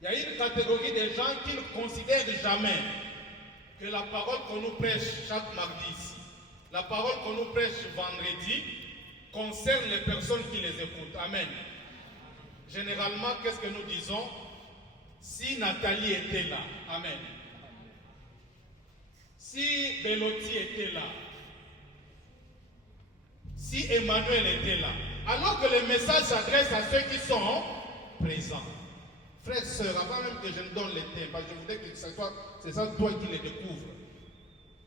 Il y a une catégorie de gens qui ne considèrent jamais que la parole qu'on nous prêche chaque mardi ici, la parole qu'on nous prêche vendredi, concerne les personnes qui les écoutent. Amen. Généralement, qu'est-ce que nous disons? Si Nathalie était là, amen. Si Beloti était là, si Emmanuel était là, alors que le message s'adresse à ceux qui sont présents. Frères, sœurs, avant même que je ne donne les thèmes, parce que je voudrais que c'est ça toi qui les découvres.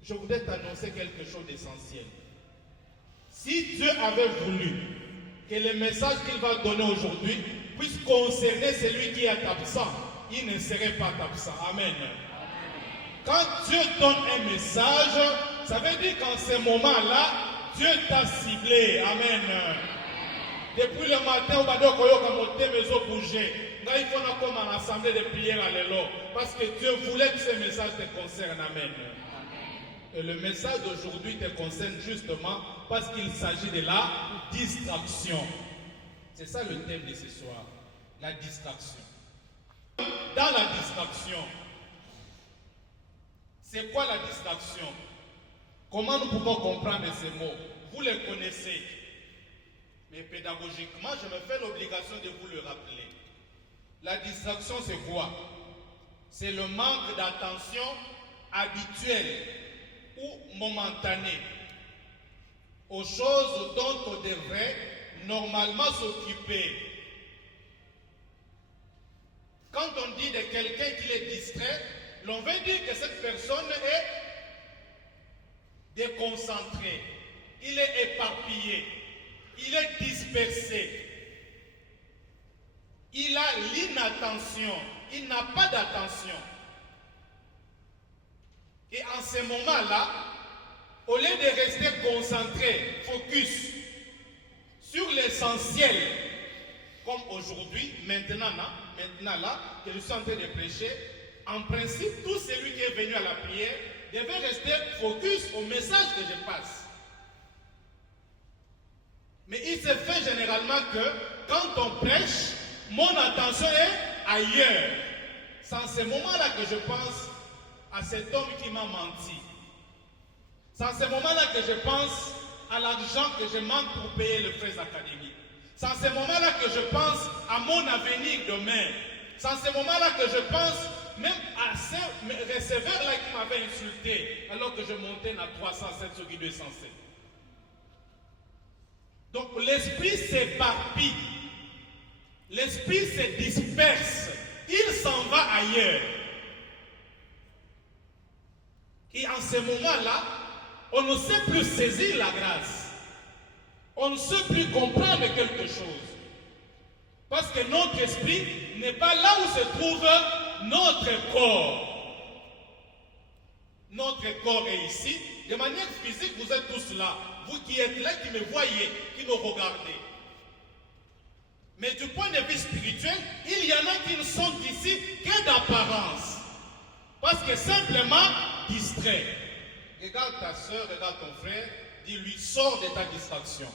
Je voudrais t'annoncer quelque chose d'essentiel. Si Dieu avait voulu que le message qu'il va donner aujourd'hui puisse concerner celui qui est absent, il ne serait pas absent. Amen. Quand Dieu donne un message, ça veut dire qu'en ce moment-là, Dieu t'a ciblé. Amen. Depuis le matin, on va dire que bouger. Il faut comme en assemblée de prière à l'élo. Parce que Dieu voulait que ce message te concerne. Amen. Et le message d'aujourd'hui te concerne justement parce qu'il s'agit de la distraction. C'est ça le thème de ce soir. La distraction. Dans la distraction, c'est quoi la distraction? Comment nous pouvons comprendre ces mots? Vous les connaissez. Mais pédagogiquement, je me fais l'obligation de vous le rappeler. La distraction, c'est quoi? C'est le manque d'attention habituelle ou momentanée aux choses dont on devrait normalement s'occuper. Quand on dit de quelqu'un qu'il est distrait, l'on veut dire que cette personne est déconcentrée, il est éparpillé, il est dispersé, il a l'inattention, il n'a pas d'attention. Et en ce moment-là, au lieu de rester concentré, focus sur l'essentiel, comme aujourd'hui, maintenant là, que je suis en train de prêcher, en principe, tout celui qui est venu à la prière devait rester focus au message que je passe. Mais il se fait généralement que quand on prêche, mon attention est ailleurs. C'est en ce moment-là que je pense à cet homme qui m'a menti. C'est en ce moment-là que je pense à l'argent que je manque pour payer les frais académiques. C'est en ce moment-là que je pense à mon avenir demain. C'est en ce moment-là que je pense même à ce receveur-là qui m'avait insulté alors que je montais à 307 sur 207. Donc l'esprit s'éparpille. L'esprit se disperse. Il s'en va ailleurs. Et en ce moment-là, on ne sait plus saisir la grâce. On ne sait plus comprendre quelque chose. Parce que notre esprit n'est pas là où se trouve notre corps. Notre corps est ici. De manière physique, vous êtes tous là. Vous qui êtes là, qui me voyez, qui me regardez. Mais du point de vue spirituel, il y en a qui ne sont ici que d'apparence. Parce que simplement distrait. Regarde ta soeur, regarde ton frère, dis-lui, sors de ta distraction.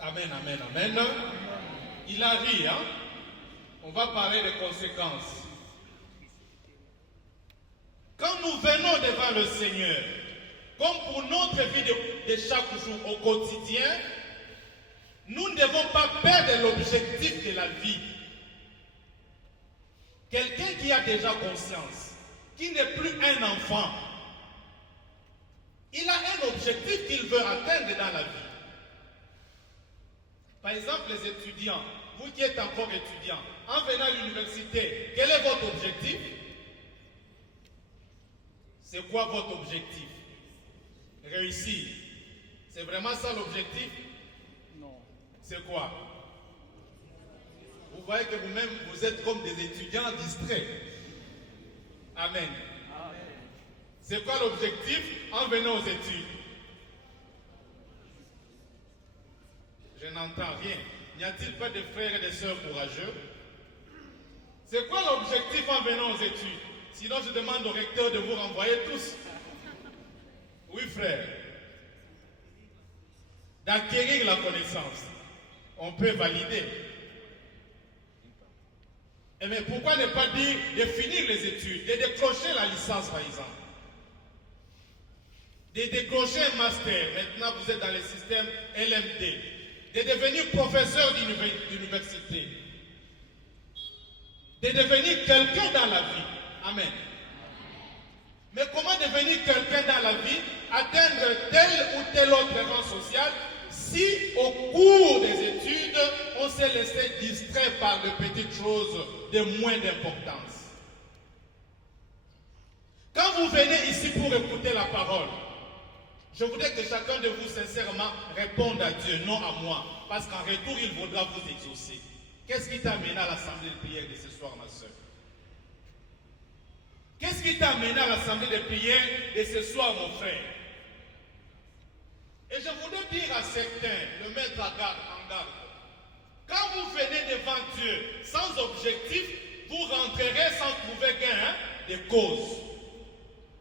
Amen, amen, amen. Il a ri, hein? On va parler des conséquences. Quand nous venons devant le Seigneur, comme pour notre vie de chaque jour au quotidien, nous ne devons pas perdre l'objectif de la vie. Quelqu'un qui a déjà conscience, qui n'est plus un enfant, il a un objectif qu'il veut atteindre dans la vie. Par exemple, les étudiants, vous qui êtes encore étudiants, en venant à l'université, quel est votre objectif? C'est quoi votre objectif? Réussir. C'est vraiment ça l'objectif? Non. C'est quoi? Vous voyez que vous-même, vous êtes comme des étudiants distraits. Amen. C'est quoi l'objectif en venant aux études? Je n'entends rien. N'y a-t-il pas de frères et de sœurs courageux? C'est quoi l'objectif en venant aux études? Sinon, je demande au recteur de vous renvoyer tous. Oui, frère. D'acquérir la connaissance. On peut valider. Mais pourquoi ne pas dire de finir les études, de décrocher la licence par exemple, de décrocher un master, maintenant vous êtes dans le système LMD, de devenir professeur d'université, de devenir quelqu'un dans la vie. Amen. Mais comment devenir quelqu'un dans la vie, atteindre tel ou tel autre rang social, si au cours des études, on s'est laissé distraire par de petites choses de moins d'importance? Quand vous venez ici pour écouter la parole, je voudrais que chacun de vous sincèrement réponde à Dieu, non à moi, parce qu'en retour, il voudra vous exaucer. Qu'est-ce qui t'a amené à l'assemblée de prière de ce soir, ma soeur? Qu'est-ce qui t'a amené à l'assemblée de prière de ce soir, mon frère? Et je voudrais dire à certains, le mettre en garde. Quand vous venez devant Dieu sans objectif, vous rentrerez sans trouver gain de cause.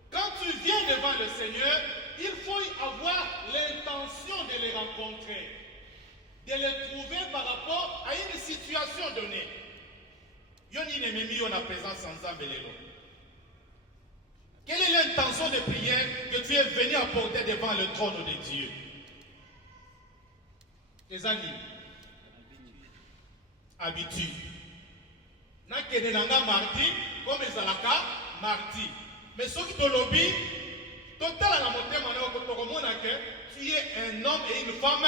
Quand tu viens devant le Seigneur, il faut avoir l'intention de les rencontrer, de les trouver par rapport à une situation donnée. Yoni nememi on a présence sans ambelelo. Quelle est l'intention de prière que tu es venu apporter devant le trône de Dieu? Tes amis, habitude. Na kene nanga mardi, comme ezalaka mardi. Mais ce qui te lobby, total à la montée, tu es un homme et une femme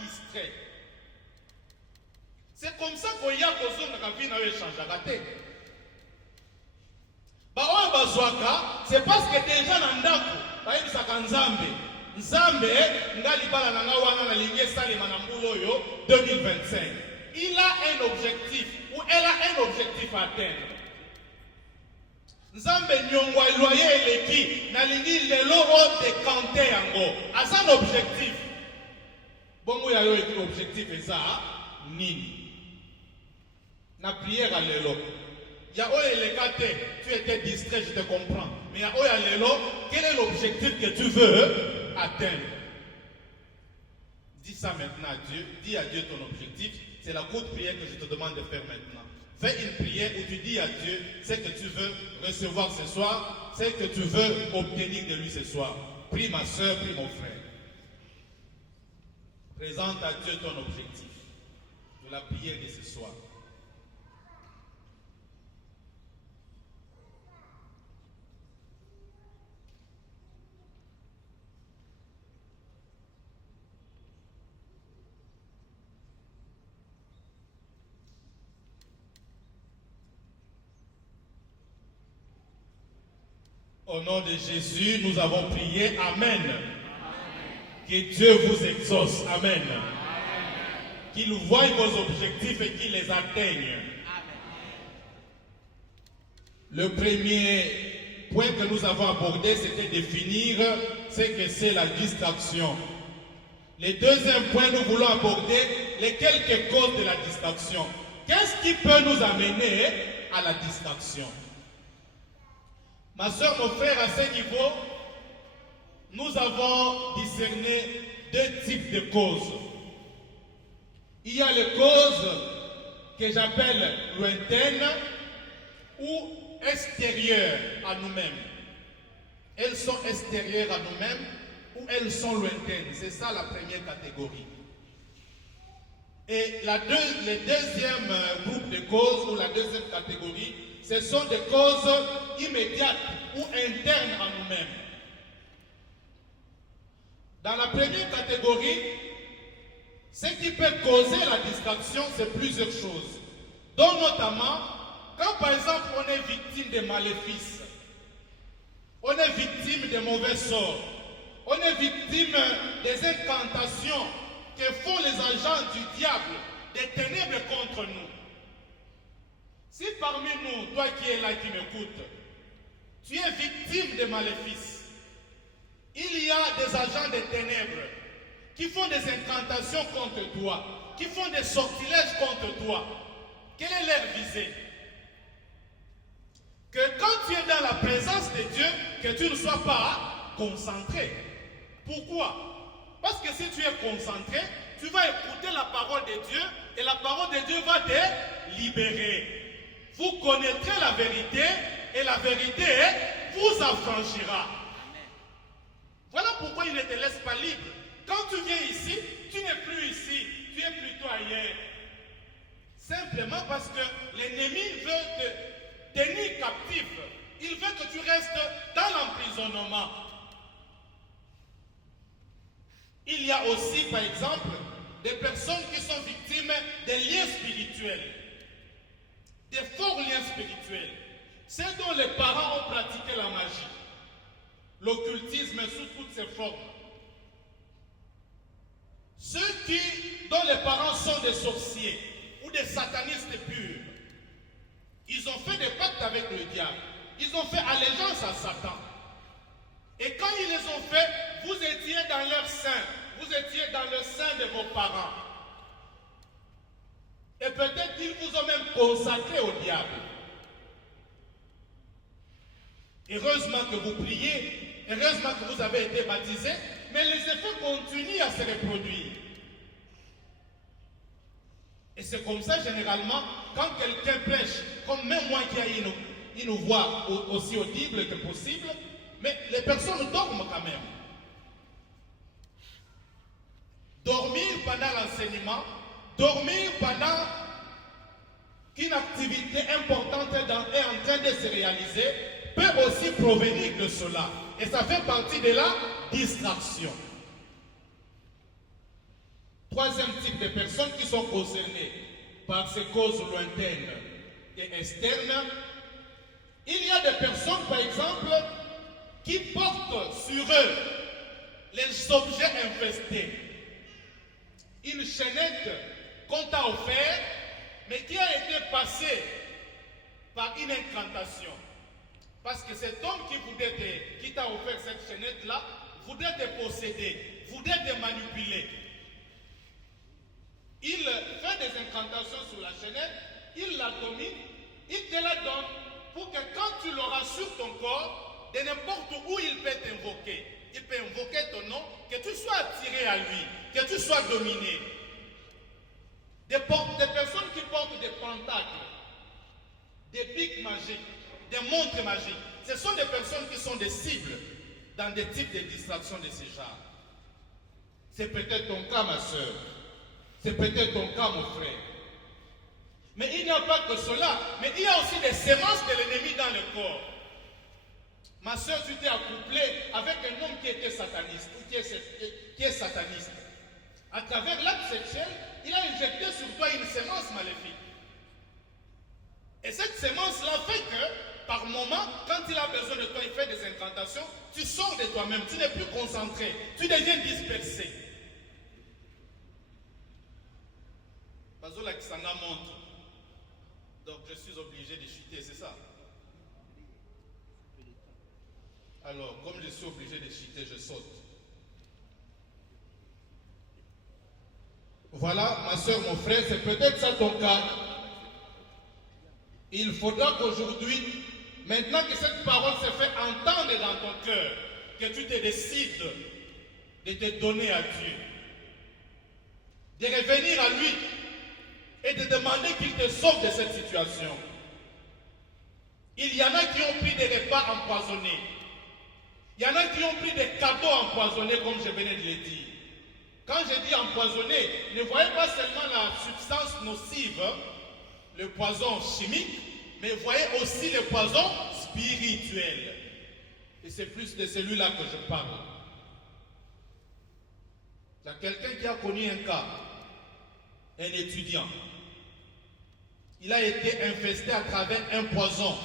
distraits. C'est comme ça qu'il y a besoin de vie dans changer. C'est parce que déjà dans Nzambe, Nzambe, 2025. Il a un objectif, ou elle a un objectif à atteindre. Nzambe nyongwa loyer eleki na lingi lelo o décanté yango. A son objectif. Bongo ya yo est objectif et ça nini. Na prière à lelo. Ya o elekate, tu étais distrait, je te comprends. Mais ya o ya lelo, quel est l'objectif que tu veux atteindre? Dis ça maintenant à Dieu, dis à Dieu ton objectif. C'est la courte prière que je te demande de faire maintenant. Fais une prière où tu dis à Dieu ce que tu veux recevoir ce soir, ce que tu veux obtenir de lui ce soir. Prie ma soeur, prie mon frère. Présente à Dieu ton objectif de la prière de ce soir. Au nom de Jésus, nous avons prié. Amen. Amen. Que Dieu vous exauce. Amen. Amen. Qu'il voie vos objectifs et qu'il les atteigne. Amen. Le premier point que nous avons abordé, c'était définir ce que c'est la distraction. Le deuxième point, nous voulons aborder les quelques causes de la distraction. Qu'est-ce qui peut nous amener à la distraction? Ma soeur, mon frère, à ce niveau, nous avons discerné deux types de causes. Il y a les causes que j'appelle lointaines ou extérieures à nous-mêmes. Elles sont extérieures à nous-mêmes ou elles sont lointaines. C'est ça la première catégorie. Et le deuxième groupe de causes ou la deuxième catégorie, ce sont des causes immédiates ou internes à nous-mêmes. Dans la première catégorie, ce qui peut causer la distraction, c'est plusieurs choses. Donc notamment, quand par exemple on est victime de maléfices, on est victime de mauvais sorts, on est victime des incantations que font les agents du diable, des ténèbres contre nous. Si parmi nous, toi qui es là, qui m'écoutes, tu es victime de maléfices, il y a des agents des ténèbres qui font des incantations contre toi, qui font des sortilèges contre toi. Quelle est leur visée? Que quand tu es dans la présence de Dieu, que tu ne sois pas concentré. Pourquoi? Parce que si tu es concentré, tu vas écouter la parole de Dieu et la parole de Dieu va te libérer. Vous connaîtrez la vérité et la vérité vous affranchira. Voilà pourquoi il ne te laisse pas libre. Quand tu viens ici, tu n'es plus ici, tu es plutôt ailleurs. Simplement parce que l'ennemi veut te tenir captif. Il veut que tu restes dans l'emprisonnement. Il y a aussi, par exemple, des personnes qui sont victimes des liens spirituels, des forts liens spirituels. Ceux dont les parents ont pratiqué la magie, l'occultisme sous toutes ses formes. Ceux dont les parents sont des sorciers ou des satanistes purs, ils ont fait des pactes avec le diable. Ils ont fait allégeance à Satan. Et quand ils les ont fait, vous étiez dans leur sein. Vous étiez dans le sein de vos parents. Et peut-être qu'ils vous ont même consacré au diable. Heureusement que vous priez, heureusement que vous avez été baptisés, mais les effets continuent à se reproduire. Et c'est comme ça, généralement, quand quelqu'un prêche, comme même moi qui ai une voix aussi audible que possible, mais les personnes dorment quand même. Dormir pendant l'enseignement, dormir pendant qu'une activité importante est en train de se réaliser, peut aussi provenir de cela. Et ça fait partie de la distraction. Troisième type de personnes qui sont concernées par ces causes lointaines et externes. Il y a des personnes, par exemple, qui portent sur eux les objets infestés. Une chaînette qu'on t'a offerte, mais qui a été passée par une incantation. Parce que cet homme qui t'a offert cette chaînette-là, voudrait te posséder, voudrait te manipuler. Il fait des incantations sur la chaînette, il la domine, il te la donne pour que quand tu l'auras sur ton corps, de n'importe où il peut t'invoquer. Il peut invoquer ton nom, que tu sois attiré à lui, que tu sois dominé. Des personnes qui portent des pentacles, des pics magiques, des montres magiques. Ce sont des personnes qui sont des cibles dans des types de distractions de ce genre. C'est peut-être ton cas, ma soeur. C'est peut-être ton cas, mon frère. Mais il n'y a pas que cela. Mais il y a aussi des sémences de l'ennemi dans le corps. Ma soeur, tu t'es accouplé avec un homme qui était sataniste, ou qui est sataniste. À travers l'acte sexuel, il a injecté sur toi une sémence maléfique. Et cette sémence-là fait que, par moment, quand il a besoin de toi, il fait des incantations, tu sors de toi-même, tu n'es plus concentré, tu deviens dispersé. Bazola Kisanga montre. Donc je suis obligé de chuter, c'est ça? Alors, comme je suis obligé de chuter, je saute. Voilà, ma soeur, mon frère, c'est peut-être ça ton cas. Il faudra qu'aujourd'hui, maintenant que cette parole se fait entendre dans ton cœur, que tu te décides de te donner à Dieu, de revenir à lui et de demander qu'il te sauve de cette situation. Il y en a qui ont pris des repas empoisonnés. Il y en a qui ont pris des cadeaux empoisonnés, comme je venais de le dire. Quand je dis empoisonné, ne voyez pas seulement la substance nocive, le poison chimique, mais voyez aussi le poison spirituel. Et c'est plus de celui-là que je parle. Il y a quelqu'un qui a connu un cas, un étudiant. Il a été infesté à travers un poison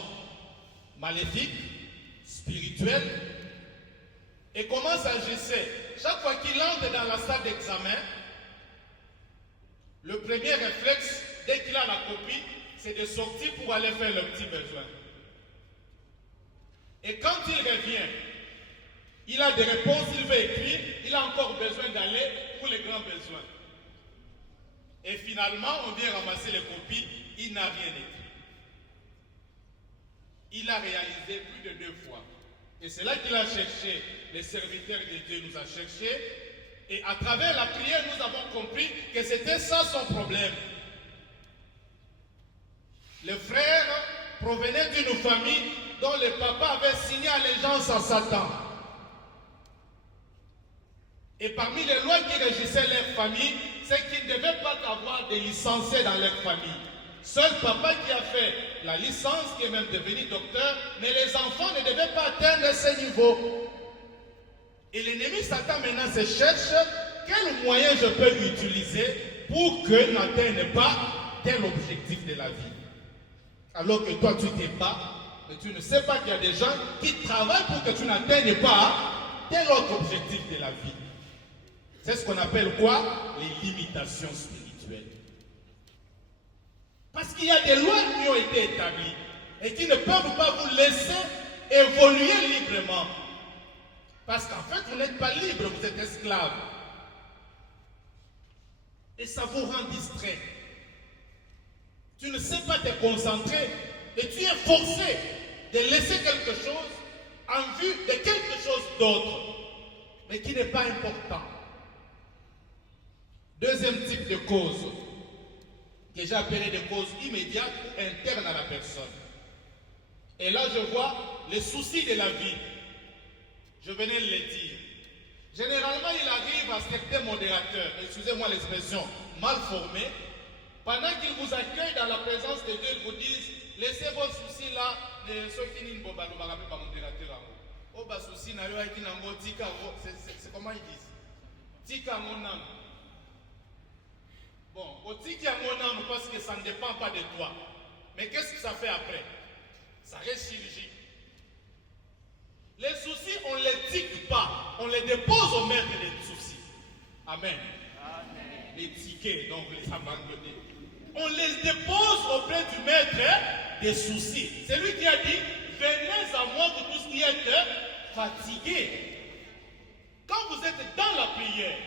maléfique, spirituel. Et comment s'agissait? Chaque fois qu'il entre dans la salle d'examen, le premier réflexe, dès qu'il a la copie, c'est de sortir pour aller faire le petit besoin. Et quand il revient, il a des réponses, il veut écrire, il a encore besoin d'aller pour les grands besoins. Et finalement, on vient ramasser les copies, il n'a rien écrit. Il a réalisé plus de 2 fois. Et c'est là qu'il a cherché, les serviteurs de Dieu nous a cherché. Et à travers la prière, nous avons compris que c'était ça son problème. Le frère provenait d'une famille dont le papa avait signé allégeance à Satan. Et parmi les lois qui régissaient leur famille, c'est qu'ils ne devaient pas avoir des licenciés dans leur famille. Seul papa qui a fait la licence, qui est même devenu docteur, mais les enfants ne devaient pas atteindre ce niveau. Et l'ennemi Satan maintenant se cherche quel moyen je peux utiliser pour que n'atteigne pas tel objectif de la vie. Alors que toi tu t'es pas, mais tu ne sais pas qu'il y a des gens qui travaillent pour que tu n'atteignes pas tel autre objectif de la vie. C'est ce qu'on appelle quoi? Les limitations spirituelles. Parce qu'il y a des lois qui ont été établies et qui ne peuvent pas vous laisser évoluer librement. Parce qu'en fait, vous n'êtes pas libre, vous êtes esclave. Et ça vous rend distrait. Tu ne sais pas te concentrer et tu es forcé de laisser quelque chose en vue de quelque chose d'autre, mais qui n'est pas important. Deuxième type de cause, que j'ai appelé des causes immédiates ou internes à la personne. Et là, je vois les soucis de la vie. Je venais de le dire. Généralement, il arrive à certains modérateurs, excusez-moi l'expression, mal formés, pendant qu'ils vous accueillent dans la présence de Dieu, ils vous disent, laissez vos soucis là, ceux qui n'ont pas de modérateur. Oh, bah, soucis, c'est comment ils disent? Tika mon âme. Bon, au tika mon âme, parce que ça ne dépend pas de toi. Mais qu'est-ce que ça fait après? Ça reste chirurgie. Les soucis, on ne les tique pas, on les dépose au maître des soucis. Amen. Amen. Les tickets, donc les abandonnés. On les dépose auprès du maître des soucis. C'est lui qui a dit, venez à moi pour tous qui êtes fatigués. Quand vous êtes dans la prière,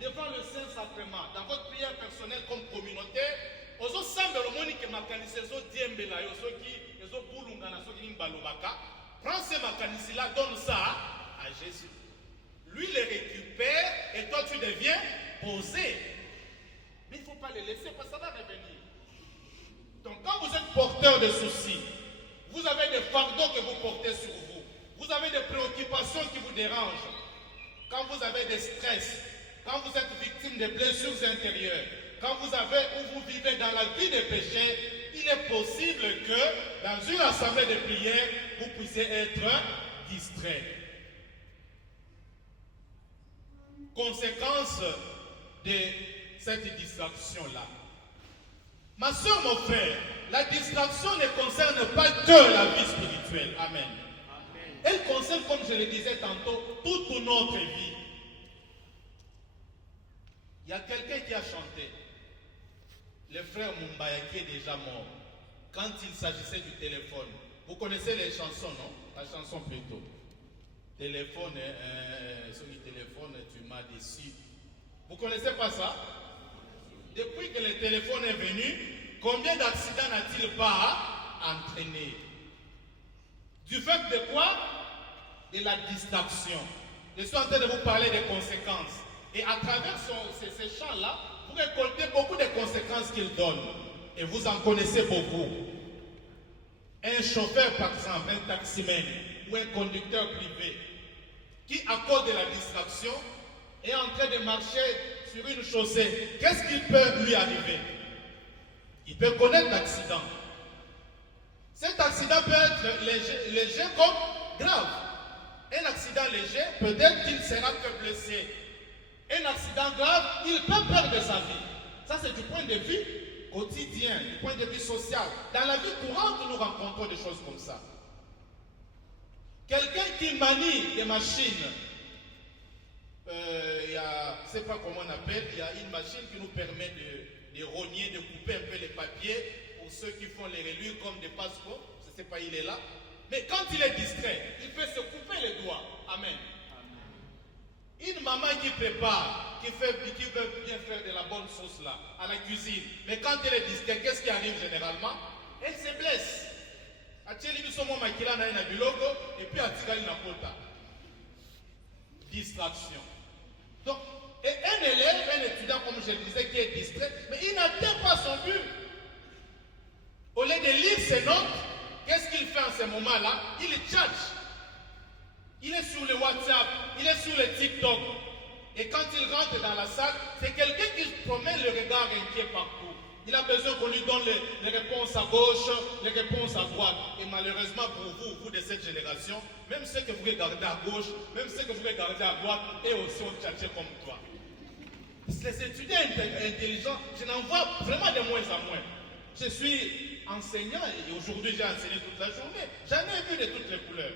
devant le Saint-Sacrement, dans votre prière personnelle comme communautaire, ozo sambe le moni que makanisi zo diembela yo soki ezo bulunga na soki nimbalobaka. Prends ces makanisi-là, donne ça à Jésus. Lui les récupère et toi tu deviens posé. Mais il ne faut pas les laisser parce que ça va revenir. Donc quand vous êtes porteur de soucis, vous avez des fardeaux que vous portez sur vous. Vous avez des préoccupations qui vous dérangent. Quand vous avez des stress, quand vous êtes victime de blessures intérieures, quand vous avez ou vous vivez dans la vie des péchés, il est possible que dans une assemblée de prière, vous puissiez être distrait. Conséquence de cette distraction-là. Ma soeur, mon frère, la distraction ne concerne pas que la vie spirituelle. Amen. Amen. Elle concerne, comme je le disais tantôt, toute notre vie. Il y a quelqu'un qui a chanté. Le frère Mumbaya qui est déjà mort. Quand il s'agissait du téléphone. Vous connaissez les chansons, non? La chanson plutôt. Téléphone, sur le téléphone, tu m'as déçu. Vous connaissez pas ça? Depuis que le téléphone est venu, combien d'accidents n'a-t-il pas entraîné? Du fait de quoi? De la distraction. Je suis en train de vous parler des conséquences. Et à travers ces chants-là, vous récoltez beaucoup de conséquences qu'il donne. Et vous en connaissez beaucoup. Un chauffeur, par exemple, un taximène ou un conducteur privé, qui, à cause de la distraction, est en train de marcher sur une chaussée, qu'est-ce qui peut lui arriver? Il peut connaître l'accident. Cet accident peut être léger comme grave. Un accident léger, peut-être qu'il sera que blessé. Un accident grave, il peut perdre sa vie. Ça, c'est du point de vue quotidien, du point de vue social. Dans la vie courante, nous rencontrons des choses comme ça. Quelqu'un qui manie des machines, je ne sais pas comment on appelle, il y a une machine qui nous permet de rogner, de couper un peu les papiers pour ceux qui font les relus comme des passeports. Je ne sais pas, il est là. Mais quand il est distrait, il peut se couper les doigts. Amen. Une maman qui prépare, qui veut bien faire de la bonne sauce là, à la cuisine, mais quand elle est distraite, qu'est-ce qui arrive généralement? Elle se blesse. Et puis distraction. Donc, et un élève, un étudiant, comme je le disais, qui est distrait, mais il n'atteint pas son but. Au lieu de lire ses notes, fait en ce moment-là, il tchatche. Il est sur le WhatsApp, il est sur le TikTok. Et quand il rentre dans la salle, c'est quelqu'un qui promène le regard inquiet partout. Il a besoin qu'on lui donne les réponses à gauche, les réponses à droite. Et malheureusement pour vous, vous de cette génération, même ceux que vous regardez à gauche, même ceux que vous regardez à droite, et aussi ont tchatché comme toi. Les étudiants intelligents, je n'en vois vraiment de moins en moins. Je suis enseignant et aujourd'hui j'ai enseigné toute la journée. J'en ai vu de toutes les couleurs.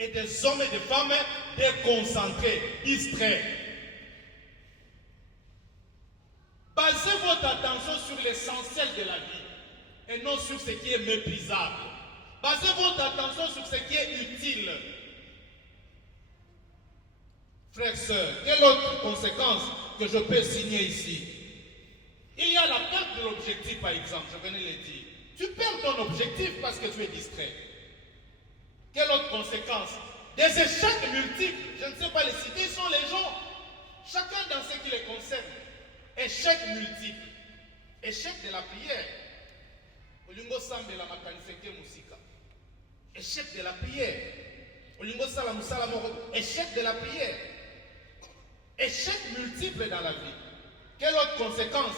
Et des hommes et des femmes déconcentrés, distraits. Basez votre attention sur l'essentiel de la vie et non sur ce qui est méprisable. Basez votre attention sur ce qui est utile. Frères, sœurs, quelle autre conséquence que je peux signer ici? Il y a la perte de l'objectif, par exemple, je venais de le dire. Tu perds ton objectif parce que tu es distrait. Quelle autre conséquence? Des échecs multiples, je ne sais pas les citer, sont les gens, chacun dans ce qui les concerne. Échecs multiples. Échec de la prière. Olingo sambe la makaniseke musika. Échec de la prière. Olingo sala musala moko. Échec de la prière. Échecs multiples dans la vie. Quelle autre conséquence?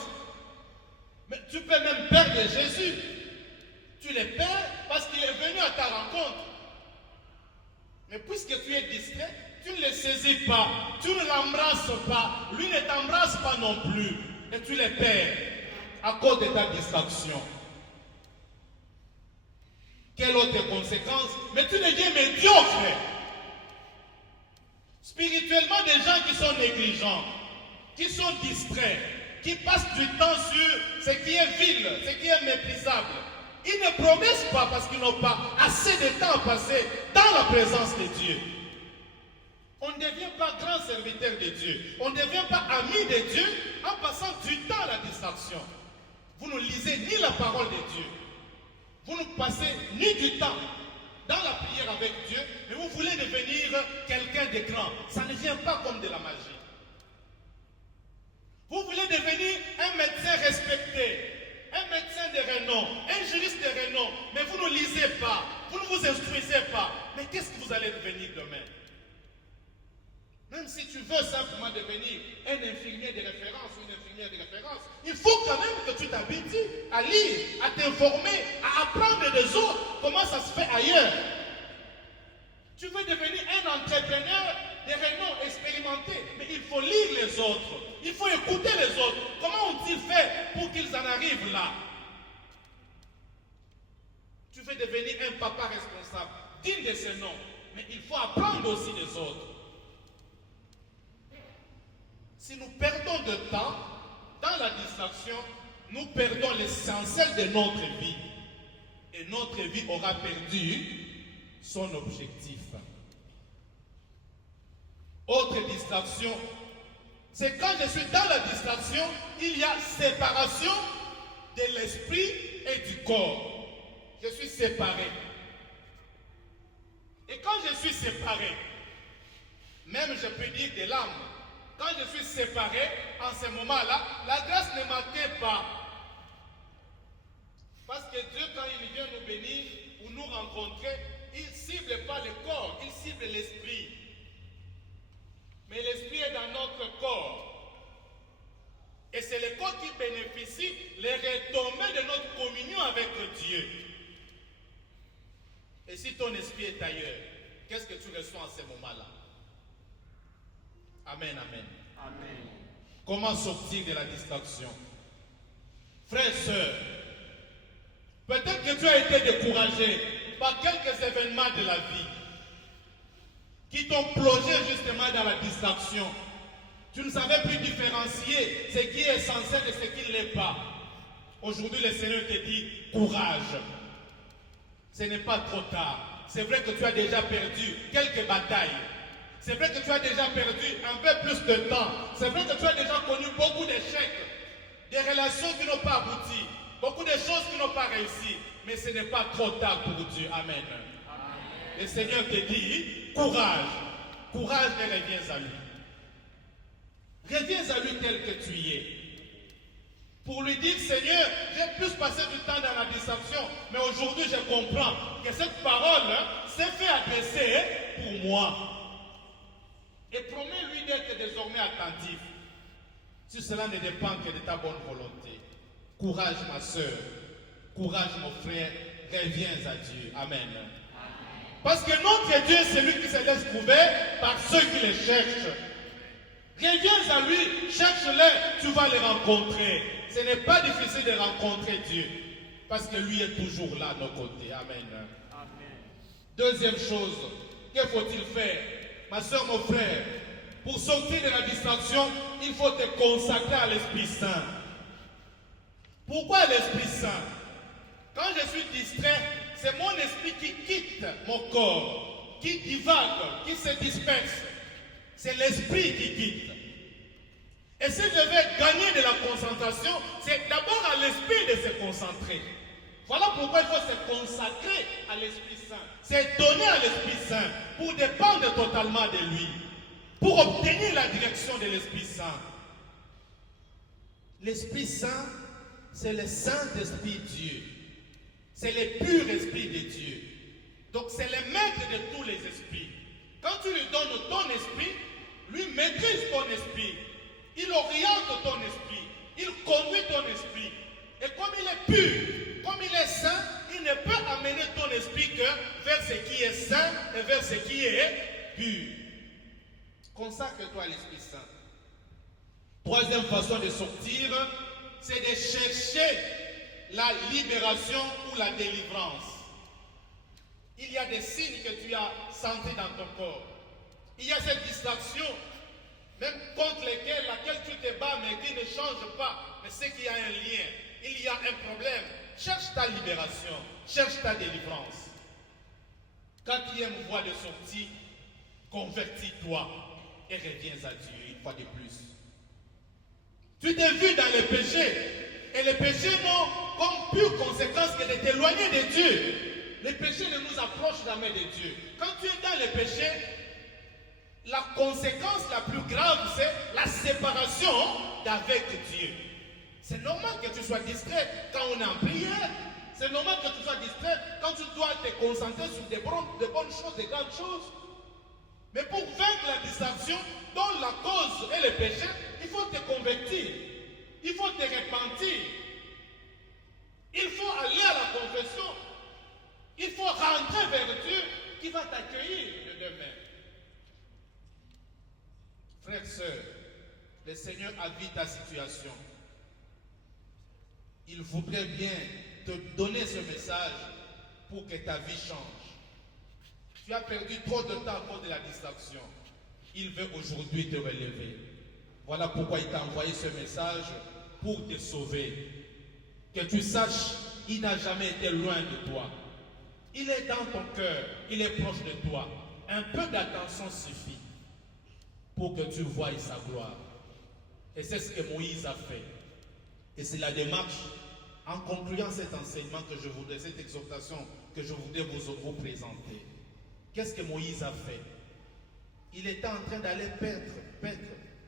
Mais tu peux même perdre Jésus. Tu le perds parce qu'il est venu à ta rencontre. Mais puisque tu es distrait, tu ne le saisis pas, tu ne l'embrasses pas, lui ne t'embrasse pas non plus, et tu le perds à cause de ta distraction. Quelle autre conséquence? Mais tu deviens médiocre. Spirituellement, des gens qui sont négligents, qui sont distraits, qui passent du temps sur ce qui est vil, ce qui est méprisable. Ils ne progressent pas parce qu'ils n'ont pas assez de temps à passer dans la présence de Dieu. On ne devient pas grand serviteur de Dieu. On ne devient pas ami de Dieu en passant du temps à la distraction. Vous ne lisez ni la parole de Dieu. Vous ne passez ni du temps dans la prière avec Dieu, mais vous voulez devenir quelqu'un de grand. Ça ne vient pas comme de la magie. Vous voulez devenir un médecin respecté, un médecin de renom, un juriste de renom, mais vous ne lisez pas, vous ne vous instruisez pas. Mais qu'est-ce que vous allez devenir demain? Même si tu veux simplement devenir un infirmier de référence ou une infirmière de référence, il faut quand même que tu t'habitues à lire, à t'informer, à apprendre des autres comment ça se fait ailleurs. Tu veux devenir un entrepreneur de renom expérimenté, mais il faut lire les autres, il faut écouter les autres. Comment ont-ils fait pour qu'ils en arrivent là? Tu veux devenir un papa responsable, digne de ce nom, mais il faut apprendre aussi des autres. Si nous perdons de temps dans la distraction, nous perdons l'essentiel de notre vie. Et notre vie aura perdu son objectif. Autre distraction, c'est quand je suis dans la distraction, il y a séparation de l'esprit et du corps. Je suis séparé. Et quand je suis séparé, même je peux dire de l'âme, quand je suis séparé, en ce moment-là, la grâce ne m'atteint pas. Parce que Dieu, quand il vient nous bénir ou nous rencontrer, il ne cible pas le corps, il cible l'esprit. Mais l'esprit est dans notre corps. Et c'est le corps qui bénéficie les retombées de notre communion avec Dieu. Et si ton esprit est ailleurs, qu'est-ce que tu reçois en ce moment-là? Amen, amen. Amen. Comment sortir de la distraction? Frères, sœurs, peut-être que tu as été découragé par quelques événements de la vie qui t'ont plongé justement dans la distraction. Tu ne savais plus différencier ce qui est essentiel et ce qui ne l'est pas. Aujourd'hui, le Seigneur te dit courage. Ce n'est pas trop tard. C'est vrai que tu as déjà perdu quelques batailles. C'est vrai que tu as déjà perdu un peu plus de temps. C'est vrai que tu as déjà connu beaucoup d'échecs, des relations qui n'ont pas abouti, beaucoup de choses qui n'ont pas réussi. Mais ce n'est pas trop tard pour Dieu. Amen. Amen. Le Seigneur te dit, courage. Courage et reviens à lui. Reviens à lui tel que tu y es. pour lui dire, Seigneur, j'ai plus passé du temps dans la distraction, mais aujourd'hui je comprends que cette parole s'est fait adresser pour moi. Et promets-lui d'être désormais attentif. Si cela ne dépend que de ta bonne volonté. Courage ma soeur, courage mon frère, reviens à Dieu. Amen. Parce que notre Dieu, c'est lui qui se laisse trouver par ceux qui le cherchent. Reviens à lui, cherche-le, tu vas le rencontrer. Ce n'est pas difficile de rencontrer Dieu. Parce que lui est toujours là à nos côtés. Amen. Deuxième chose, que faut-il faire? Ma soeur, mon frère, pour sortir de la distraction, il faut te consacrer à l'Esprit Saint. Pourquoi l'Esprit Saint? Quand je suis distrait, c'est mon esprit qui quitte mon corps, qui divague, qui se disperse. C'est l'esprit qui quitte. Et si je veux gagner de la concentration, c'est d'abord à l'esprit de se concentrer. Voilà pourquoi il faut se consacrer à l'Esprit Saint. C'est donner à l'Esprit Saint pour dépendre totalement de lui, pour obtenir la direction de l'Esprit Saint. L'Esprit Saint, c'est le Saint-Esprit Dieu. C'est le pur esprit de Dieu. Donc c'est le maître de tous les esprits. Quand tu lui donnes ton esprit, lui maîtrise ton esprit. Il oriente ton esprit. Il conduit ton esprit. Et comme il est pur, comme il est saint, il ne peut amener ton esprit que vers ce qui est saint et vers ce qui est pur. Consacre-toi à l'Esprit Saint. Troisième façon de sortir, c'est de chercher la libération ou la délivrance. Il y a des signes que tu as sentis dans ton corps. Il y a cette distraction, même contre laquelle tu te bats, mais qui ne change pas. Mais c'est qu'il y a un lien, il y a un problème. Cherche ta libération, cherche ta délivrance. Quatrième voie de sortie, convertis-toi et reviens à Dieu une fois de plus. Tu t'es vu dans le péché. Et les péchés n'ont comme pure conséquence que de t'éloigner de Dieu. Les péchés ne nous approchent jamais de Dieu. Quand tu es dans les péchés, la conséquence la plus grave, c'est la séparation d'avec Dieu. C'est normal que tu sois distrait quand on est en prière. C'est normal que tu sois distrait quand tu dois te concentrer sur de bonnes choses, de grandes choses. Mais pour vaincre la distraction, dont la cause est le péché, il faut te convertir. Il faut te repentir. Il faut aller à la confession. Il faut rentrer vers Dieu qui va t'accueillir de demain. Frères et sœurs, le Seigneur a vu ta situation. Il voudrait bien te donner ce message pour que ta vie change. Tu as perdu trop de temps à cause de la distraction. Il veut aujourd'hui te relever. Voilà pourquoi il t'a envoyé ce message pour te sauver. Que tu saches, il n'a jamais été loin de toi. Il est dans ton cœur, il est proche de toi. Un peu d'attention suffit pour que tu voies sa gloire. Et c'est ce que Moïse a fait. Et c'est la démarche, en concluant cet enseignement que je voudrais, cette exhortation que je voudrais vous présenter. Qu'est-ce que Moïse a fait? Il était en train d'aller perdre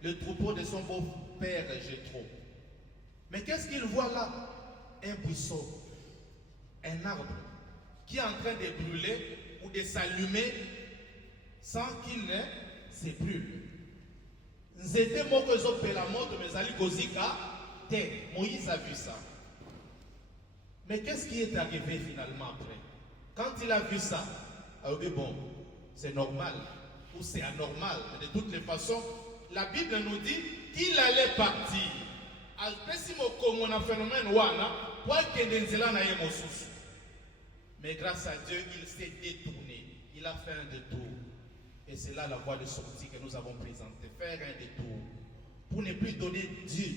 le troupeau de son beau-père Jéthro. Mais qu'est-ce qu'il voit là? Un buisson, un arbre qui est en train de brûler ou de s'allumer sans qu'il ne se brûle. Nzete moko ezopela moto mezali kozika te. Moïse a vu ça. Mais qu'est-ce qui est arrivé finalement après? Quand il a vu ça, il a dit bon, c'est normal ou c'est anormal. Mais de toutes les façons, la Bible nous dit qu'il allait partir. Mais grâce à Dieu, il s'est détourné. Il a fait un détour. Et c'est là la voie de sortie que nous avons présentée. Faire un détour. Pour ne plus donner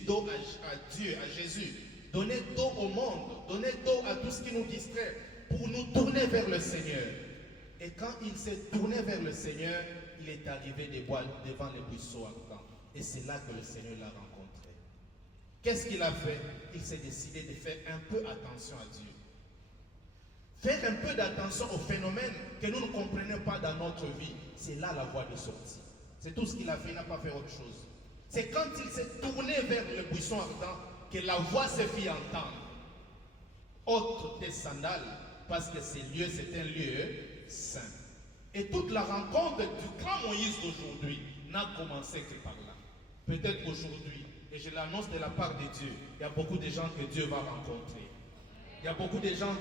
dos à Dieu, à Jésus. Donner dos au monde. Donner dos à tout ce qui nous distrait. Pour nous tourner vers le Seigneur. Et quand il s'est tourné vers le Seigneur, il est arrivé devant les buissons ardents. Et c'est là que le Seigneur l'a rencontré. Qu'est-ce qu'il a fait? Il s'est décidé de faire un peu attention à Dieu. Faire un peu d'attention aux phénomènes que nous ne comprenons pas dans notre vie. C'est là la voie de sortie. C'est tout ce qu'il a fait, il n'a pas fait autre chose. C'est quand il s'est tourné vers le buisson ardent que la voix se fit entendre. Autre tes sandales, parce que ce lieu, c'est un lieu saint. Et toute la rencontre du grand Moïse d'aujourd'hui n'a commencé que par là. Peut-être aujourd'hui, et je l'annonce de la part de Dieu, il y a beaucoup de gens que Dieu va rencontrer. Il y a beaucoup de gens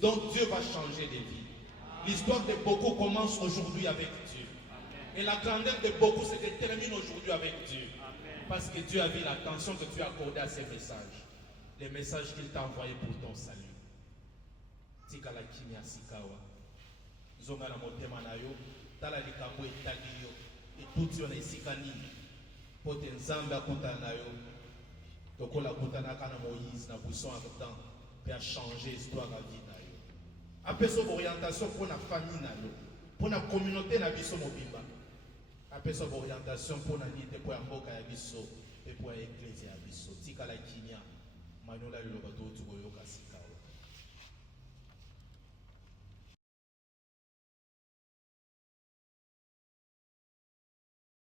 dont Dieu va changer de vie. L'histoire de beaucoup commence aujourd'hui avec Dieu. Et la grandeur de beaucoup se termine aujourd'hui avec Dieu. Parce que Dieu a vu l'attention que tu as accordée à ces messages. Les messages qu'il t'a envoyés pour ton salut. Tikala kimia sikawa. Zonga na motema na yo, tala likambo etali yo, etuti yo na esika nini. Pote nzambe akutana na yo. Tokola kutanaka na Moïse na buisson ardent, puis a changé l'histoire à vie na yo. Apeso orientation pour la famille na yo, pour la communauté na biso mobimba. Apeso orientation pour la nite pour mboka ya biso et pour l'église ya biso. Tikala kimia. Manola le bateau tu goyoka.